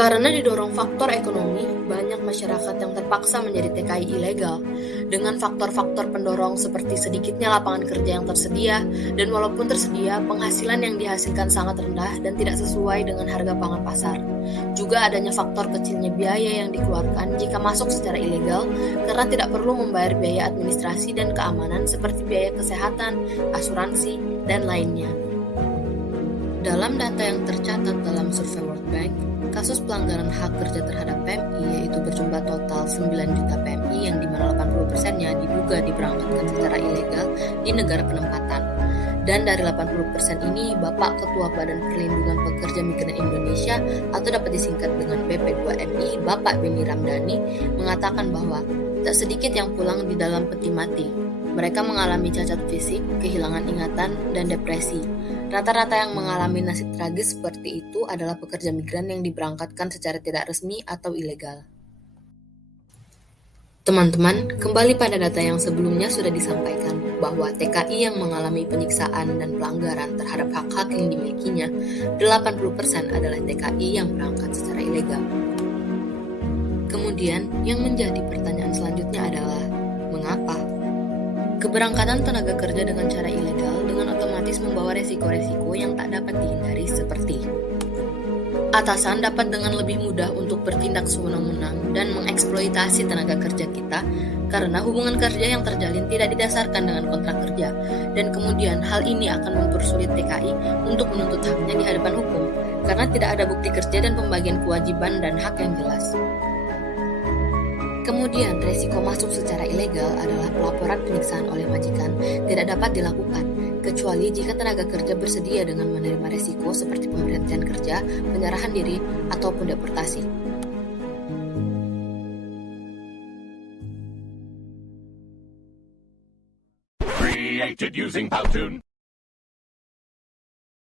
Karena didorong faktor ekonomi, banyak masyarakat yang terpaksa menjadi TKI ilegal dengan faktor-faktor pendorong seperti sedikitnya lapangan kerja yang tersedia, dan walaupun tersedia, penghasilan yang dihasilkan sangat rendah dan tidak sesuai dengan harga pangan pasar. Juga adanya faktor kecilnya biaya yang dikeluarkan jika masuk secara ilegal karena tidak perlu membayar biaya administrasi dan keamanan seperti biaya kesehatan, asuransi, dan lainnya. Dalam data yang tercatat dalam survei World Bank, kasus pelanggaran hak kerja terhadap PMI yaitu berjumlah total 9 juta PMI yang dimana 80%-nya diduga diberangkatkan secara ilegal di negara penempatan. Dan dari 80% ini, Bapak Ketua Badan Perlindungan Pekerja Migran Indonesia atau dapat disingkat dengan BP2MI, Bapak Beni Ramdhani, mengatakan bahwa tak sedikit yang pulang di dalam peti mati. Mereka mengalami cacat fisik, kehilangan ingatan, dan depresi. Rata-rata yang mengalami nasib tragis seperti itu adalah pekerja migran yang diberangkatkan secara tidak resmi atau ilegal. Teman-teman, kembali pada data yang sebelumnya sudah disampaikan bahwa TKI yang mengalami penyiksaan dan pelanggaran terhadap hak-hak yang dimilikinya, 80% adalah TKI yang berangkat secara ilegal. Kemudian, yang menjadi pertanyaan selanjutnya adalah, mengapa? Keberangkatan tenaga kerja dengan cara ilegal dengan otomatis membawa resiko-resiko yang tak dapat dihindari seperti atasan dapat dengan lebih mudah untuk bertindak sewenang-wenang dan mengeksploitasi tenaga kerja kita karena hubungan kerja yang terjalin tidak didasarkan dengan kontrak kerja, dan kemudian hal ini akan mempersulit TKI untuk menuntut haknya di hadapan hukum karena tidak ada bukti kerja dan pembagian kewajiban dan hak yang jelas. Kemudian, resiko masuk secara ilegal adalah pelaporan penyiksaan oleh majikan tidak dapat dilakukan, kecuali jika tenaga kerja bersedia dengan menerima resiko seperti pemberhentian kerja, penyerahan diri, ataupun deportasi. Created using Powtoon.